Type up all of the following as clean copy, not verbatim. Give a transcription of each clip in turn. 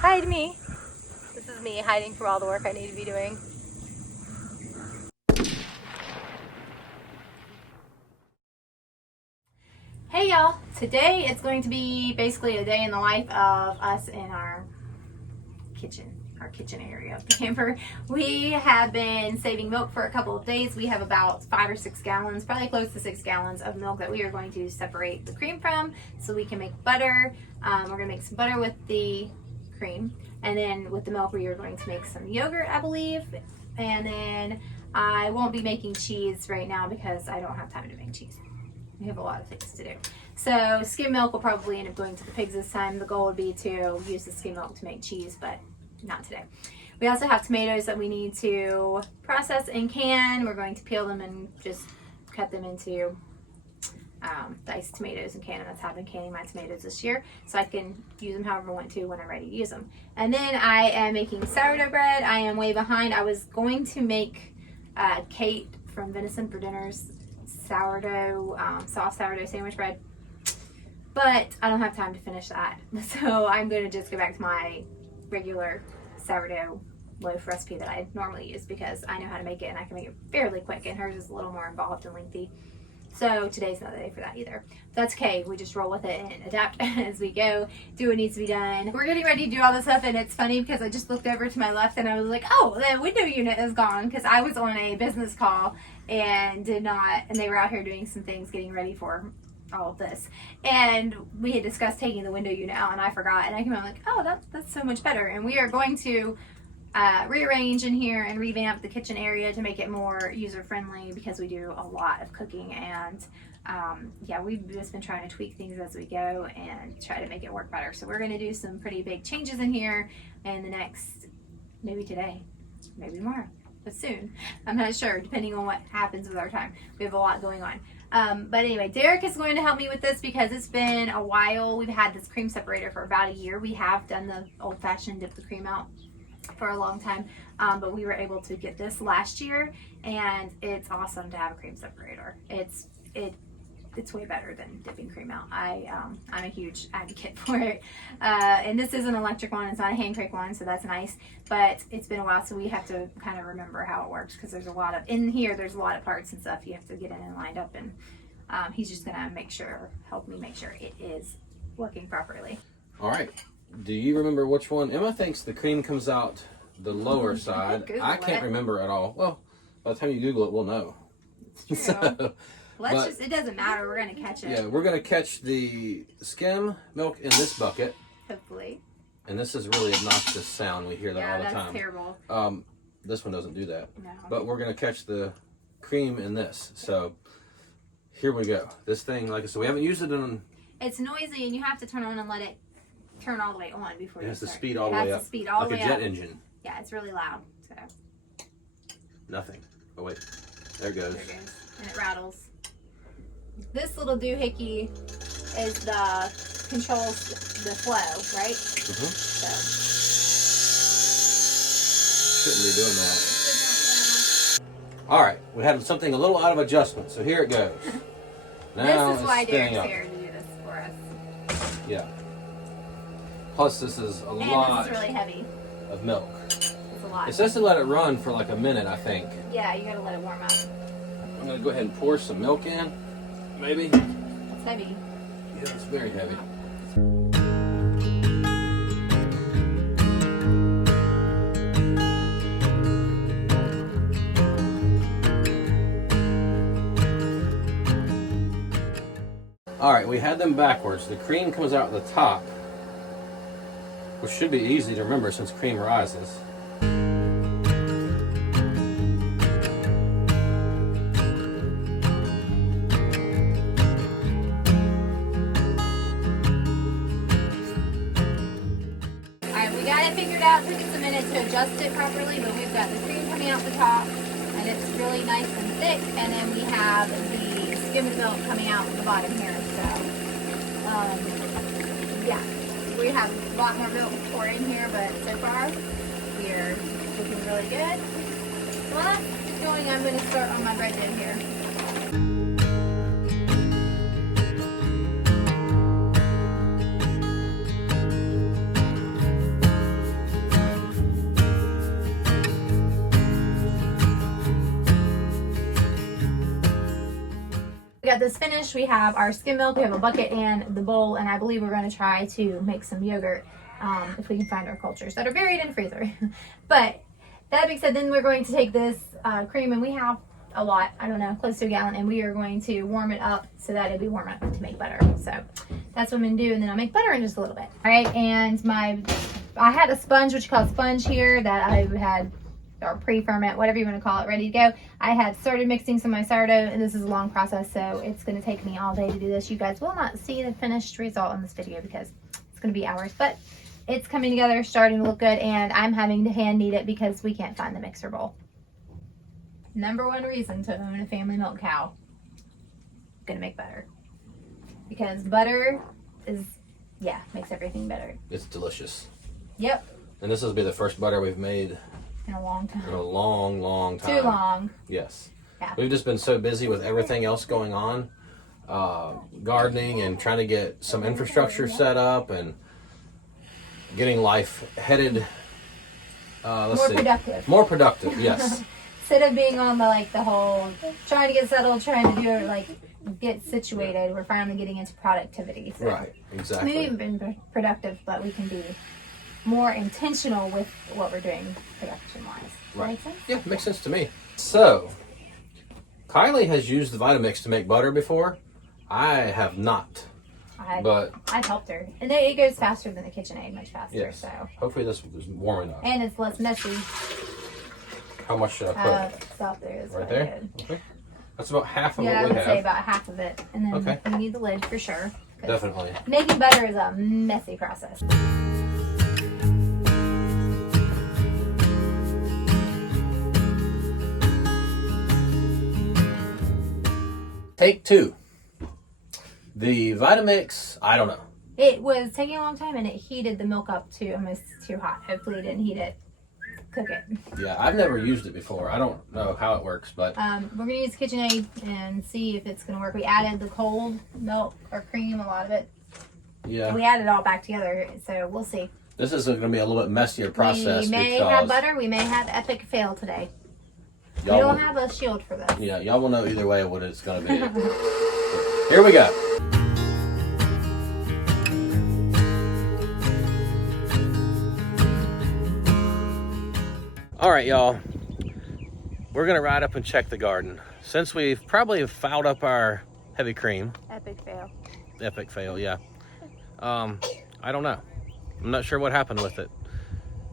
Hide me. This is me hiding from all the work I need to be doing. Hey y'all, today it's going to be basically a day in the life of us in our kitchen area of the camper. We have been saving milk for a couple of days. We have about 5 or 6 gallons, probably close to 6 gallons of milk that we are going to separate the cream from so we can make butter. We're going to make some butter with the cream, and then with the milk we are going to make some yogurt, I believe, and then I won't be making cheese right now because I don't have time to make cheese. We have a lot of things to do. So skim milk will probably end up going to the pigs this time. The goal would be to use the skim milk to make cheese, but not today. We also have tomatoes that we need to process and can. We're going to peel them and just cut them into diced tomatoes and can them. That's how I've been canning my tomatoes this year, so I can use them however I want to when I'm ready to use them. And then I am making sourdough bread. I am way behind. I was going to make Kate from Venison for Dinner's sourdough, soft sourdough sandwich bread, but I don't have time to finish that. So I'm going to just go back to my regular sourdough loaf recipe that I normally use because I know how to make it and I can make it fairly quick, and hers is a little more involved and lengthy. So today's not the day for that either. That's okay. We just roll with it and adapt as we go, do what needs to be done. We're getting ready to do all this stuff, and it's funny because I just looked over to my left and I was like, oh, the window unit is gone, because I was on a business call and they were out here doing some things, getting ready for all of this. And we had discussed taking the window unit out and I forgot, and I came out like, oh, that's so much better. And we are going to rearrange in here and revamp the kitchen area to make it more user-friendly because we do a lot of cooking, and yeah, we've just been trying to tweak things as we go and try to make it work better. So we're going to do some pretty big changes in here in the next, maybe today, maybe tomorrow, but soon. I'm not sure, depending on what happens with our time. We have a lot going on. But anyway, Derek is going to help me with this because it's been a while. We've had this cream separator for about a year. We have done the old-fashioned dip the cream out for a long time, but we were able to get this last year, and it's awesome to have a cream separator. It's way better than dipping cream out. I'm a huge advocate for it. And this is an electric one. It's not a hand crank one, so that's nice. But it's been a while, so we have to kind of remember how it works because there's a lot of there's a lot of parts and stuff you have to get in and lined up, and he's just gonna help me make sure it is working properly. All right. Do you remember which one? Emma thinks the cream comes out the lower side. I can't remember at all. Well, by the time you Google it, we'll know. It's true. It doesn't matter. We're going to catch it. Yeah, we're going to catch the skim milk in this bucket. Hopefully. And this is really obnoxious sound. We hear that all the time. Yeah, that's terrible. This one doesn't do that. No. But we're going to catch the cream in this. So here we go. This thing, like I said, we haven't used it in... It's noisy, and you have to turn on and let it turn all the way on before you start. It has to speed all the way up. Like a jet engine. Yeah, it's really loud. So. Nothing. Oh, wait. There it goes. There it goes. And it rattles. This little doohickey is controls the flow, right? Mm-hmm. So. Shouldn't be doing that. All right, we had something a little out of adjustment, so here it goes. Now this is why Derek's here to do this for us. Yeah. Plus, this is a lot. This is really heavy. Of milk. It's a lot. It says to let it run for like a minute, I think. Yeah, you gotta let it warm up. I'm gonna go ahead and pour some milk in. Maybe. It's heavy. Yeah, it's very heavy. All right, we had them backwards. The cream comes out the top, which should be easy to remember since cream rises. Figured out, took us a minute to adjust it properly, but we've got the cream coming out the top, and it's really nice and thick, and then we have the skimmed milk coming out the bottom here. So yeah, we have a lot more milk poured in here, but so far we're looking really good. So while that's going, I'm going to start on my bread dough here. got this finished. We have our skim milk, we have a bucket and the bowl, and I believe we're going to try to make some yogurt if we can find our cultures that are buried in the freezer. But that being said, then we're going to take this cream, and we have a lot, I don't know, close to a gallon, and we are going to warm it up so that it'll be warm enough to make butter. So that's what I'm going to do, and then I'll make butter in just a little bit. All right, and I had a sponge, what you call a sponge here, that I had, or pre-ferment, whatever you want to call it, ready to go. I had started mixing some of my sourdough, and this is a long process, so it's going to take me all day to do this. You guys will not see the finished result in this video because it's going to be hours, but it's coming together, starting to look good, and I'm having to hand knead it because we can't find the mixer bowl. Number one reason to own a family milk cow, gonna make butter, because butter is, yeah, makes everything better. It's delicious. Yep. And this will be the first butter we've made in a long time. In a long, long time. Too long. Yes. Yeah. We've just been so busy with everything else going on, gardening and trying to get some infrastructure set up and getting life headed. Productive. More productive. Yes. Instead of being on the whole trying to get settled, trying to do it, like get situated, we're finally getting into productivity. So right. Exactly. We've been productive, but we can be more intentional with what we're doing production-wise. Right. Make sense? Yeah, makes sense to me. So, Kylie has used the Vitamix to make butter before. I have not. I've helped her. And it goes faster than the KitchenAid, much faster. Yes. So hopefully this is warm enough. And it's less messy. How much should I put? It's out there. It's right really there? good. Okay. That's about half of Yeah, what I we would have. say about half of it. And then Okay. you need the lid for sure. Definitely. Making butter is a messy process. Take two. The Vitamix, I don't know. It was taking a long time, and it heated the milk up to almost too hot. Hopefully it didn't heat it. Cook it. Yeah, I've never used it before. I don't know how it works, but we're gonna use KitchenAid and see if it's gonna work. We added the cold milk or cream, a lot of it. Yeah. We added it all back together, so we'll see. This is going to be a little bit messier process. We may have butter. We may have epic fail today. We don't have a shield for this. Yeah, y'all will know either way what it's going to be. Here we go. All right, y'all. We're going to ride up and check the garden. Since we've probably fouled up our heavy cream. Epic fail. Epic fail, yeah. I don't know. I'm not sure what happened with it.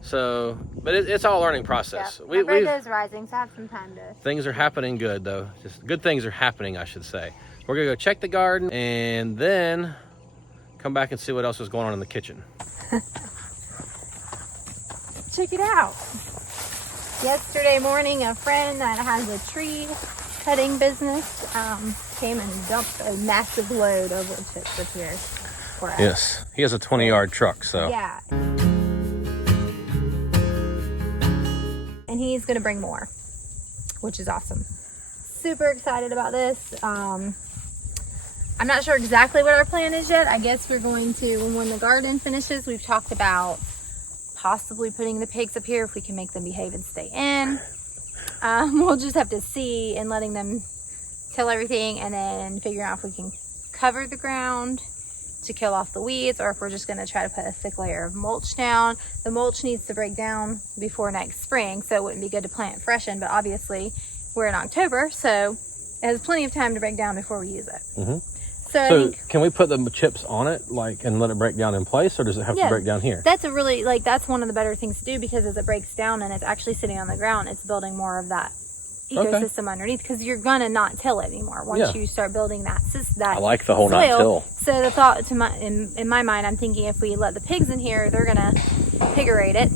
So, but it's all a learning process. Yeah. My birthday's rising, so I have some time to... Things are happening good, though. Just good things are happening, I should say. We're going to go check the garden and then come back and see what else is going on in the kitchen. Check it out. Yesterday morning, a friend that has a tree cutting business came and dumped a massive load of wood chips up here for us. Yes, he has a 20-yard truck, so. Yeah. And he's going to bring more, which is awesome. Super excited about this. I'm not sure exactly what our plan is yet. I guess we're going to, when the garden finishes, we've talked about possibly putting the pigs up here if we can make them behave and stay in. We'll just have to see and letting them till everything and then figure out if we can cover the ground to kill off the weeds or if we're just going to try to put a thick layer of mulch down. The mulch needs to break down before next spring, so it wouldn't be good to plant fresh in, but obviously we're in October, so it has plenty of time to break down before we use it. Mm-hmm. So I think, can we put the chips on it and let it break down in place, or does it have to break down here? That's a really, that's one of the better things to do, because as it breaks down and it's actually sitting on the ground, it's building more of that ecosystem underneath, because you're gonna not till it anymore once you start building that I like the whole soil. not till. So the thought in my mind, I'm thinking if we let the pigs in here, they're gonna piggerate it,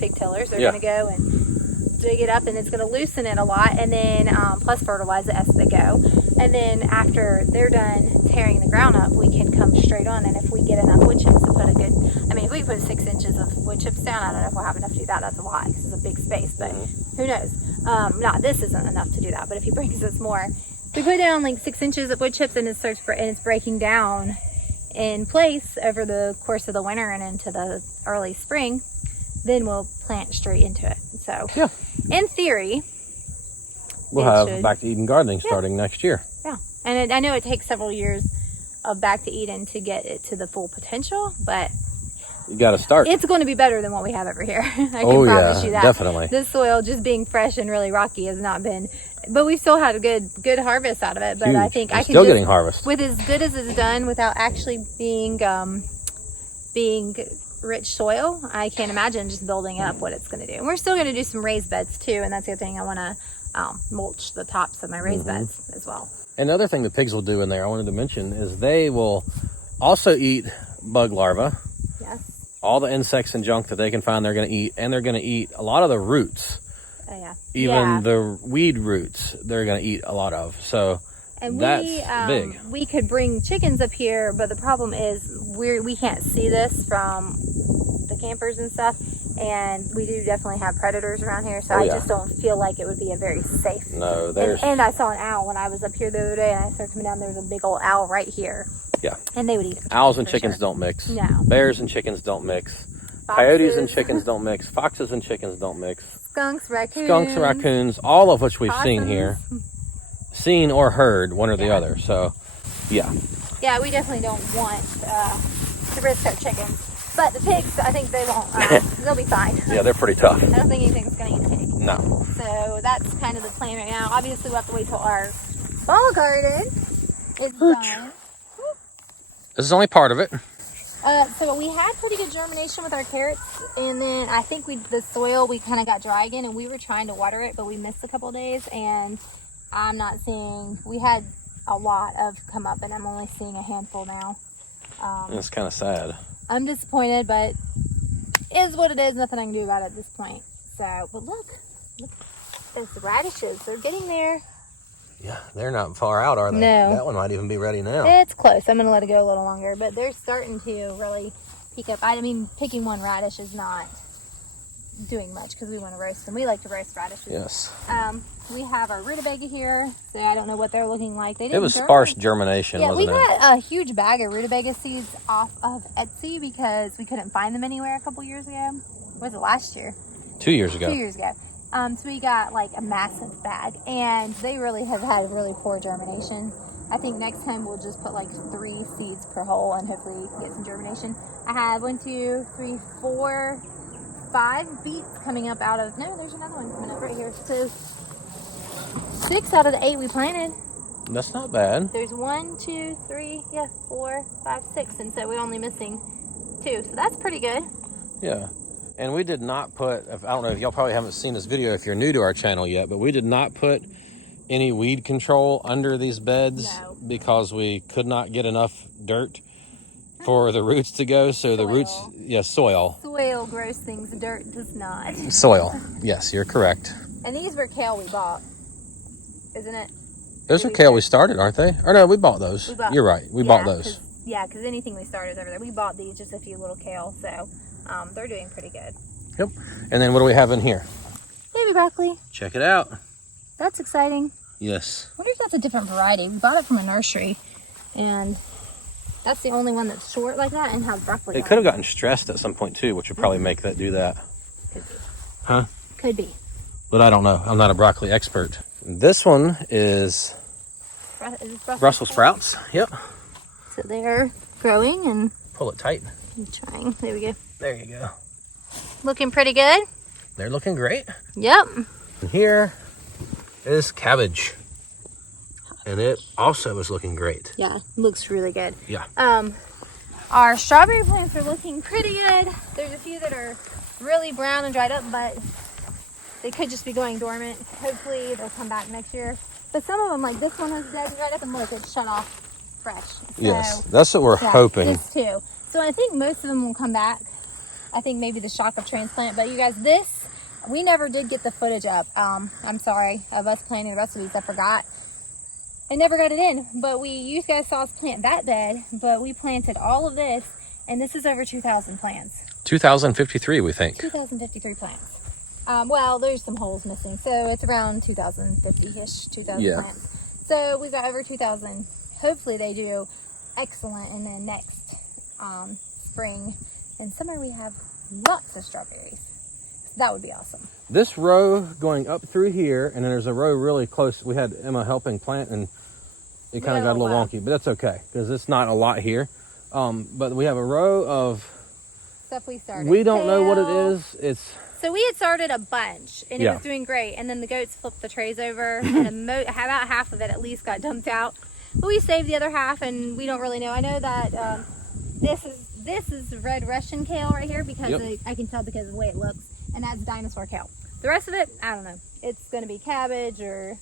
pig tillers. They're gonna go and dig it up, and it's gonna loosen it a lot, and then plus fertilize it as they go. And then after they're done tearing the ground up, we can come straight on. And if we get enough wood chips to put if we put 6 inches of wood chips down, I don't know if we'll have enough to do that. That's a lot because it's a big space, but who knows? This isn't enough to do that, but if he brings us more, if we put down like 6 inches of wood chips and it's breaking down in place over the course of the winter and into the early spring, then we'll plant straight into it. So in theory, we'll have back to Eden gardening starting next year. Yeah, And I know it takes several years of Back to Eden to get it to the full potential, but you got to start. it's going to be better than what we have over here. I can yeah, promise you that. definitely. This soil just being fresh and really rocky has not been, but we've still had a good harvest out of it. But Huge. I think We're I can still just, getting harvest. with as good as it's done without actually being rich soil, I can't imagine just building up what it's going to do. And we're still going to do some raised beds too, and that's the other thing. I want to mulch the tops of my raised beds as well. And the other thing the pigs will do in there, I wanted to mention, is they will also eat bug larvae. Yes. All the insects and junk that they can find, they're going to eat, and they're going to eat a lot of the roots. Oh yeah. Even the weed roots, they're going to eat a lot of. So and that's big. We could bring chickens up here, but the problem is we can't see this from the campers and stuff, and we do definitely have predators around here, so I just don't feel like it would be a very safe. No, there's... And I saw an owl when I was up here the other day, and I started coming down, there was a big old owl right here. Yeah. And they would eat them. Owls and chickens don't mix. No. Bears and chickens don't mix. Foxes. Coyotes and chickens don't mix. Foxes and chickens don't mix. Skunks, raccoons. Skunks and raccoons, all of which we've seen here. Seen or heard, one or the other. So, yeah. Yeah, we definitely don't want to risk our chickens. But the pigs, I think they won't. They'll be fine. Yeah, they're pretty tough. I don't think anything's going to eat a pig. No. So that's kind of the plan right now. Obviously, we'll have to wait till our fall garden is done. This is only part of it. So we had pretty good germination with our carrots, and then I think the soil, we kind of got dry again, and we were trying to water it, but we missed a couple of days, and I'm not seeing, we had a lot of come up, and I'm only seeing a handful now. It's kind of sad. I'm disappointed, but it is what it is. Nothing I can do about it at this point. So, but look, those radishes, they're getting there. Yeah, they're not far out, are they? No. That one might even be ready now. It's close. I'm going to let it go a little longer, but they're starting to really peak up. I mean, picking one radish is not doing much because we want to roast them. We like to roast radishes. Yes. We have our rutabaga here, so I don't know what they're looking like. They didn't It was germinate. sparse germination, Yeah, wasn't we it? got a huge bag of rutabaga seeds off of Etsy because we couldn't find them anywhere a couple years ago. Was it last year? 2 years ago. 2 years ago. So we got like a massive bag, and they really have had really poor germination. I think next time we'll just put like 3 seeds per hole and hopefully get some germination. I have 1, 2, 3, 4, 5 beets coming up out of, no, there's another one coming up right here. So 6 out of the 8 we planted. That's not bad. There's 1, 2, 3, 4, 5, 6, and so we're only missing 2. So that's pretty good. Yeah. And we did not put, I don't know if y'all probably haven't seen this video if you're new to our channel yet, but we did not put any weed control under these beds because we could not get enough dirt for the roots to go. So the roots, soil. Soil grows things, dirt does not. Soil. Yes, you're correct. And these were kale we bought, isn't it? Those are kale we started, aren't they? Or no, we bought those. You're right. We bought those. Because anything we started is over there. We bought these, just a few little kale, so they're doing pretty good. Yep. And then what do we have in here? Baby broccoli. Check it out. That's exciting. Yes. I wonder if that's a different variety. We bought it from a nursery, and that's the only one that's short like that and has broccoli. It could have gotten stressed at some point too, which would probably make that do that. Could be. Huh? Could be. But I don't know. I'm not a broccoli expert. This one is Brussels sprouts. Yep. So they're growing and pull it tight. I'm trying. There we go. There you go. Looking pretty good. They're looking great. Yep. And here is cabbage. And it also is looking great. Yeah, looks really good. Yeah. Our strawberry plants are looking pretty good. There's a few that are really brown and dried up, but they could just be going dormant. Hopefully they'll come back next year. But some of them, like this one, has dead and dried up, and look, it's shut off fresh. So, yes, that's what we're hoping. This too. So I think most of them will come back. I think maybe the shock of transplant. But you guys, this, we never did get the footage up. I'm sorry, of us planting the rest of these. I forgot. I never got it in. But you guys saw us plant that bed, but we planted all of this, and this is over 2,000 plants. 2,053, we think. 2,053 plants. Well, there's some holes missing, so it's around 2,050-ish, 2,000 plants. So we've got over 2,000. Hopefully they do excellent, and then next spring and summer we have lots of strawberries. So that would be awesome. This row going up through here, and then there's a row really close. We had Emma helping plant, and it kind of got a little wonky, but that's okay because it's not a lot here. But we have a row of stuff we started. We don't know what it is. So we had started a bunch, and it was doing great. And then the goats flipped the trays over, and about half of it at least got dumped out. But we saved the other half, and we don't really know. I know that this is red Russian kale right here because I can tell because of the way it looks, and that's dinosaur kale. The rest of it, I don't know. It's going to be cabbage or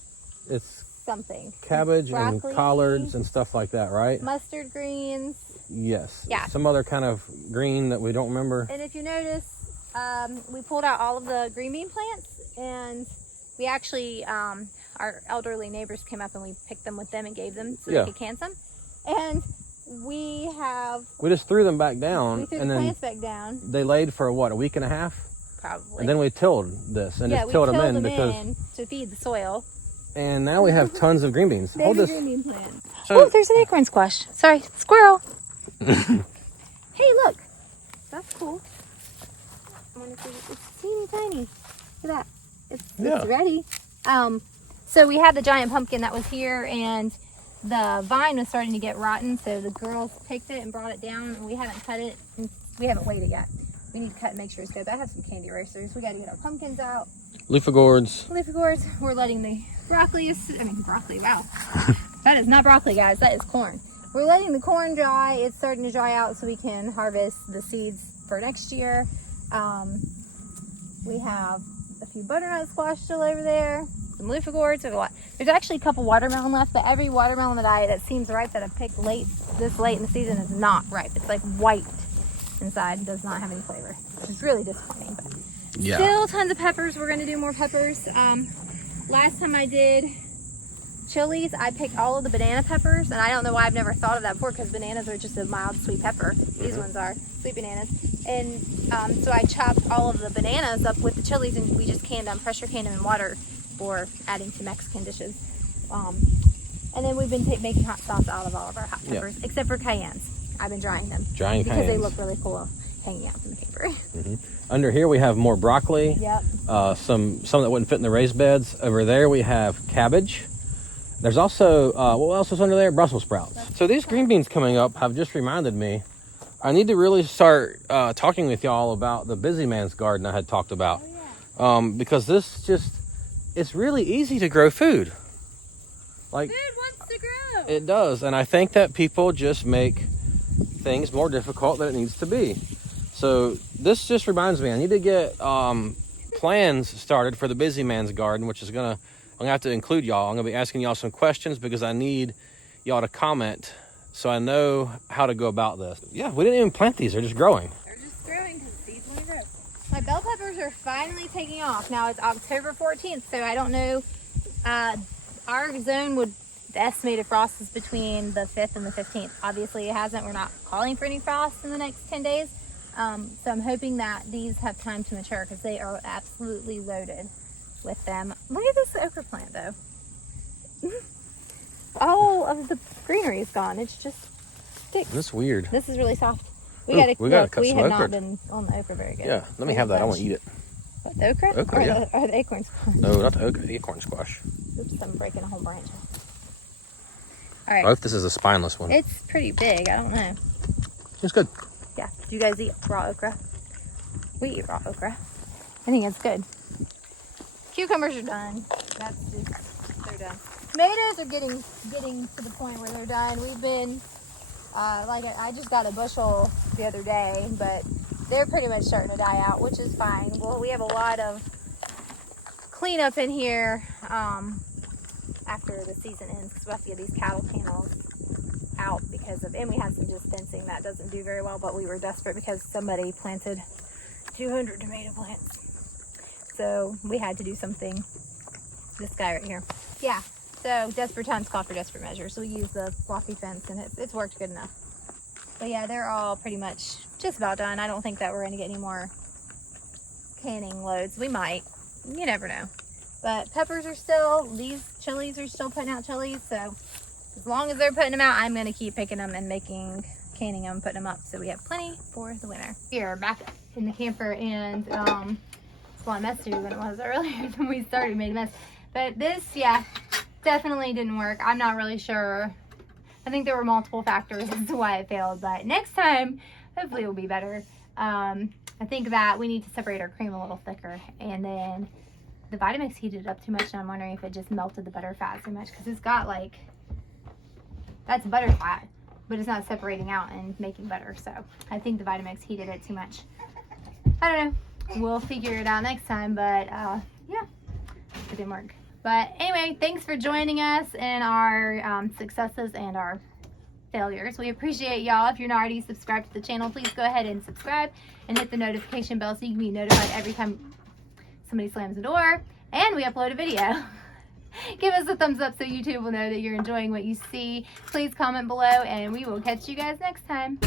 something. Cabbage Broccoli, and collards and stuff like that, right? Mustard greens. Yes. Yeah. Some other kind of green that we don't remember. And if you notice, we pulled out all of the green bean plants, and we actually, our elderly neighbors came up and we picked them with them and gave them so they could can some. And we just threw them back down. We threw the plants back down. They laid for what, a week and a half? Probably. And then we tilled this and just tilled them in because to feed the soil. And now we have tons of green beans. Hold this. Green bean plants. So, oh, there's an acorn squash. Sorry, squirrel. Hey, look. That's cool. I wonder if it's teeny tiny. Look at that. It's ready. So we had the giant pumpkin that was here, and the vine was starting to get rotten, so the girls picked it and brought it down, and we haven't cut it, and we haven't weighed it yet. We need to cut and make sure it's good. But I have some candy roasters. We got to get our pumpkins out. Leafy gourds. We're letting the broccoli, wow. That is not broccoli, guys. That is corn. We're letting the corn dry. It's starting to dry out so we can harvest the seeds for next year. We have a few butternut squash still over there. Some leafy gourds. There's actually a couple watermelon left, but every watermelon that seems ripe that I picked this late in the season is not ripe. It's like white inside and does not have any flavor. It's really disappointing. But still tons of peppers. We're going to do more peppers. Last time I did chilies, I picked all of the banana peppers, and I don't know why I've never thought of that before because bananas are just a mild sweet pepper. These ones are sweet bananas. And so I chopped all of the bananas up with the chilies, and we just pressure canned them in water for adding to Mexican dishes. And then we've been making hot sauce out of all of our hot peppers, except for cayennes. I've been drying them. Because they look really cool hanging out from the camper. Under here we have more broccoli. Some that wouldn't fit in the raised beds. Over there we have cabbage. There's also, what else is under there? Brussels sprouts. So these green beans coming up have just reminded me, I need to really start talking with y'all about the busy man's garden I had talked about. Because it's really easy to grow food. Like, food wants to grow. It does. And I think that people just make things more difficult than it needs to be. So this just reminds me, I need to get plans started for the busy man's garden, which is I'm gonna have to include y'all. I'm gonna be asking y'all some questions because I need y'all to comment so I know how to go about this. Yeah, we didn't even plant these, they're just growing. They're just growing because the seeds want to grow. My bell peppers are finally taking off. Now it's October 14th, so I don't know. Our zone the estimated frost is between the 5th and the 15th. Obviously it hasn't. We're not calling for any frost in the next 10 days. So I'm hoping that these have time to mature because they are absolutely loaded with them. Look at this okra plant though. All of the greenery is gone. It's just sticks. That's weird. This is really soft. We gotta cut we some have okra. not been on the okra very good. Yeah, let me have that. I want to eat it. What, the okra? Okra, or the acorn squash? No, not the okra, the acorn squash. Oops, I'm breaking a whole branch. All right. What if this is a spineless one? It's pretty big. I don't know. It's good. Yeah. Do you guys eat raw okra? We eat raw okra. I think it's good. Cucumbers are done. They're done. Tomatoes are getting to the point where they're done. We've been, I just got a bushel the other day, but they're pretty much starting to die out, which is fine. Well, we have a lot of cleanup in here after the season ends because we have to get these cattle panels out and we had some just fencing that doesn't do very well, but we were desperate because somebody planted 200 tomato plants. So we had to do something. This guy right here. Yeah. So desperate times call for desperate measures. So we use the floppy fence and it's worked good enough. But yeah, they're all pretty much just about done. I don't think that we're going to get any more canning loads. We might. You never know. But these chilies are still putting out chilies. So as long as they're putting them out, I'm going to keep picking them and canning them, putting them up. So we have plenty for the winter. Here, back in the camper, and it's a lot messier than it was earlier when we started. We made a mess. But this, definitely didn't work. I'm not really sure. I think there were multiple factors as to why it failed, but next time, hopefully it will be better. I think that we need to separate our cream a little thicker, and then the Vitamix heated up too much, and I'm wondering if it just melted the butter fat too much, because it's got like, that's butter fat, but it's not separating out and making butter, so I think the Vitamix heated it too much. I don't know. We'll figure it out next time, but yeah, it didn't work. But anyway, thanks for joining us in our successes and our failures. We appreciate y'all. If you're not already subscribed to the channel, please go ahead and subscribe and hit the notification bell so you can be notified every time somebody slams the door and we upload a video. Give us a thumbs up so YouTube will know that you're enjoying what you see. Please comment below, and we will catch you guys next time.